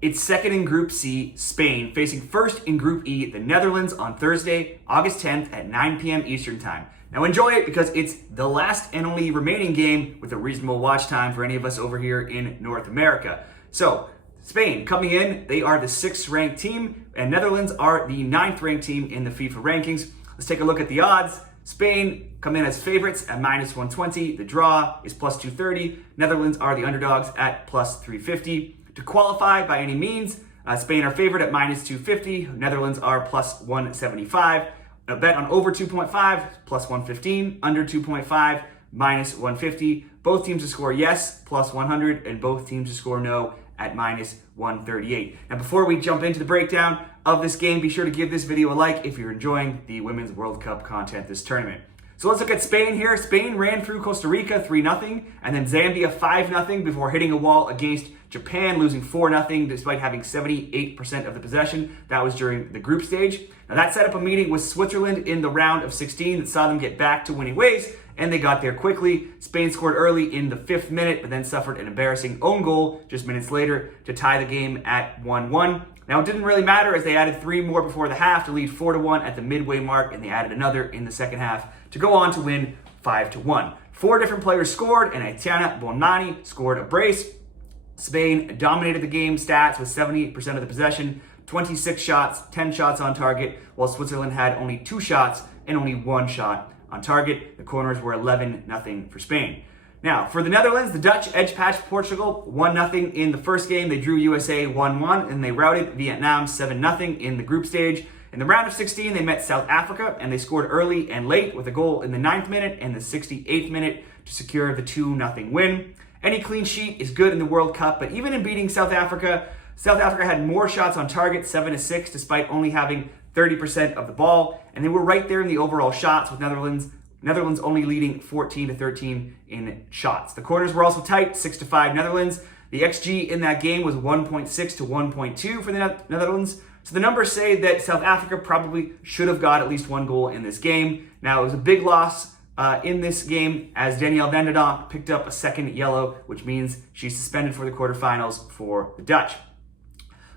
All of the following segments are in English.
It's second in Group C, Spain, facing first in Group E, the Netherlands, on Thursday, August 10th at 9 p.m. Eastern Time. Now enjoy it because it's the last and only remaining game with a reasonable watch time for any of us over here in North America. So, Spain coming in, they are the 6th ranked team, and Netherlands are the 9th ranked team in the FIFA rankings. Let's take a look at the odds. Spain come in as favorites at -120. The draw is +230. Netherlands are the underdogs at +350. To qualify by any means, Spain are favored at -250. Netherlands are +175. A bet on over 2.5, +115. Under 2.5, -150. Both teams to score yes, +100. And both teams to score no at -138. Now, before we jump into the breakdown of this game, be sure to give this video a like if you're enjoying the Women's World Cup content this tournament. So let's look at Spain here. Spain ran through Costa Rica 3-0, and then Zambia 5-0 before hitting a wall against Japan, losing 4-0 despite having 78% of the possession. That was during the group stage. Now that set up a meeting with Switzerland in the round of 16 that saw them get back to winning ways, and they got there quickly. Spain scored early in the 5th minute, but then suffered an embarrassing own goal just minutes later to tie the game at 1-1. Now, it didn't really matter as they added 3 more before the half to lead 4-1 at the midway mark, and they added another in the second half to go on to win 5-1. 4 different players scored, and Aitana Bonmati scored a brace. Spain dominated the game stats with 78% of the possession, 26 shots, 10 shots on target, while Switzerland had only 2 shots and only 1 shot on target. The corners were 11-0 for Spain. Now, for the Netherlands, the Dutch edge-patched Portugal 1-0 in the first game. They drew USA 1-1, and they routed Vietnam 7-0 in the group stage. In the round of 16, they met South Africa, and they scored early and late with a goal in the 9th minute and the 68th minute to secure the 2-0 win. Any clean sheet is good in the World Cup, but even in beating South Africa had more shots on target, 7-6, despite only having 30% of the ball, and they were right there in the overall shots with Netherlands only leading 14-13 in shots. The corners were also tight, 6-5 Netherlands. The XG in that game was 1.6 to 1.2 for the Netherlands. So the numbers say that South Africa probably should have got at least 1 goal in this game. Now, it was a big loss in this game as Danielle van der Donk picked up a second yellow, which means she's suspended for the quarterfinals for the Dutch.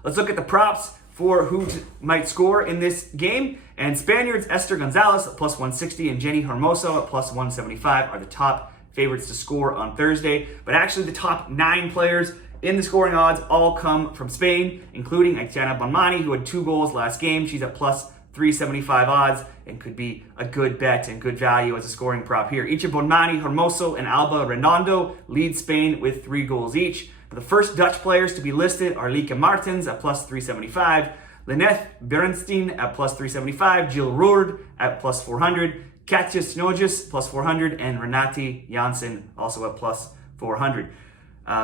Let's look at the props for who might score in this game. And Spaniards Esther Gonzalez at +160 and Jennifer Hermoso at +175 are the top favorites to score on Thursday. But actually the top 9 players in the scoring odds all come from Spain, including Aitana Bonmati, who had 2 goals last game. She's at +375 odds and could be a good bet and good value as a scoring prop here. Each of Bonmati, Hermoso, and Alba Redondo lead Spain with 3 goals each. The first Dutch players to be listed are Lieke Martens at +375, Lynette Berenstein at +375, Jill Roord at +400, Katja Snoges +400, and Renate Janssen also at +400.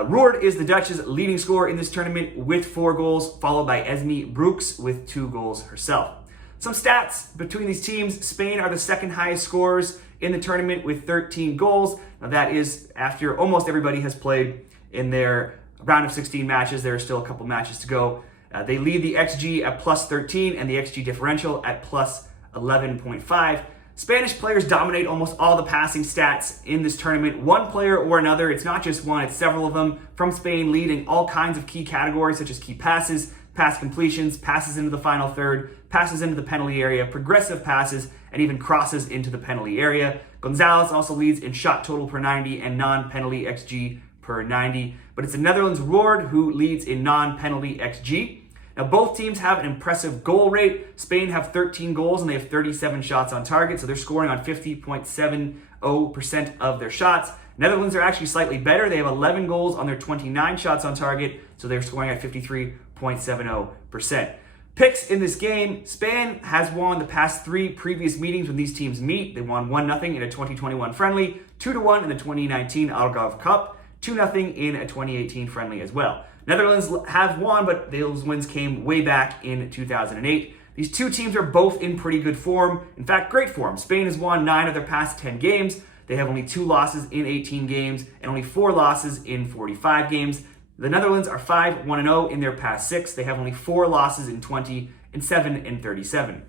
Roord is the Dutch's leading scorer in this tournament with 4 goals, followed by Esme Brooks with 2 goals herself. Some stats between these teams. Spain are the 2nd highest scorers in the tournament with 13 goals. Now that is after almost everybody has played in their round of 16 matches. There are still a couple matches to go. They lead the XG at +13 and the XG differential at +11.5. Spanish players dominate almost all the passing stats in this tournament. One player or another, it's not just one, it's several of them from Spain leading all kinds of key categories such as key passes, pass completions, passes into the final third, passes into the penalty area, progressive passes, and even crosses into the penalty area. Gonzalez also leads in shot total per 90 and non-penalty XG per 90. But it's the Netherlands' Roord who leads in non-penalty XG. Now, both teams have an impressive goal rate. Spain have 13 goals and they have 37 shots on target, so they're scoring on 50.70% of their shots. Netherlands are actually slightly better. They have 11 goals on their 29 shots on target, so they're scoring at 53.70%. Picks in this game: Spain has won the past 3 previous meetings when these teams meet. They won 1-0 in a 2021 friendly, 2-1 in the 2019 Algarve Cup, 2-0 in a 2018 friendly as well. Netherlands have won, but those wins came way back in 2008. These 2 teams are both in pretty good form. In fact, great form. Spain has won 9 of their past 10 games. They have only 2 losses in 18 games and only 4 losses in 45 games. The Netherlands are 5-1-0 in their past 6. They have only 4 losses in 20 and 7 in 37.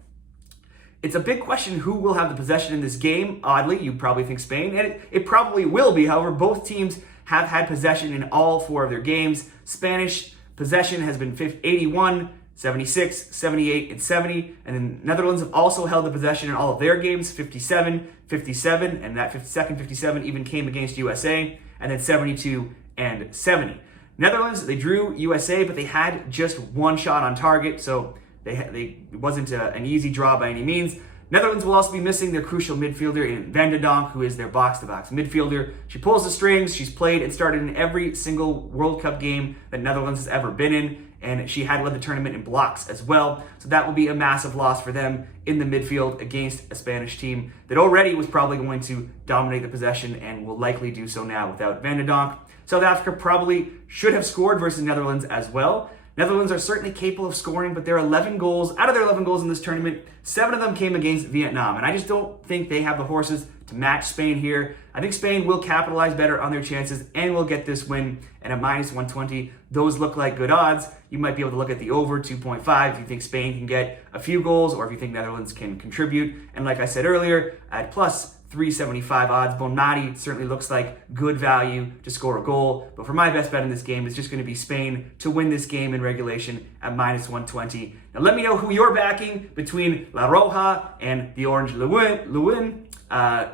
It's a big question who will have the possession in this game. Oddly, you probably think Spain, and it probably will be. However, both teams have had possession in all 4 of their games. Spanish possession has been 81, 76, 78, and 70. And then Netherlands have also held the possession in all of their games, 57, 57, and that second 57 even came against USA, and then 72 and 70. Netherlands, they drew USA, but they had just one shot on target, so it wasn't an easy draw by any means. Netherlands will also be missing their crucial midfielder in Van de Donk, who is their box-to-box midfielder. She pulls the strings. She's played and started in every single World Cup game that Netherlands has ever been in, and she had led the tournament in blocks as well. So that will be a massive loss for them in the midfield against a Spanish team that already was probably going to dominate the possession and will likely do so now without Van de Donk. South Africa probably should have scored versus Netherlands as well. Netherlands are certainly capable of scoring, but there are 11 goals. Out of their 11 goals in this tournament, 7 of them came against Vietnam. And I just don't think they have the horses to match Spain here. I think Spain will capitalize better on their chances and will get this win. And at minus 120, those look like good odds. You might be able to look at the over 2.5 if you think Spain can get a few goals or if you think Netherlands can contribute. And like I said earlier, at plus 375 odds, Bonmati certainly looks like good value to score a goal. But for my best bet in this game, it's just going to be Spain to win this game in regulation at minus 120. Now let me know who you're backing between La Roja and the Oranje Leeuwinnen.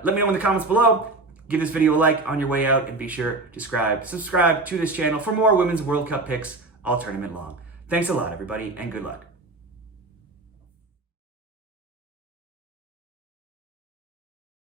Let me know in the comments below. Give this video a like on your way out and be sure to subscribe to this channel for more Women's World Cup picks all tournament long. Thanks a lot, everybody, and good luck.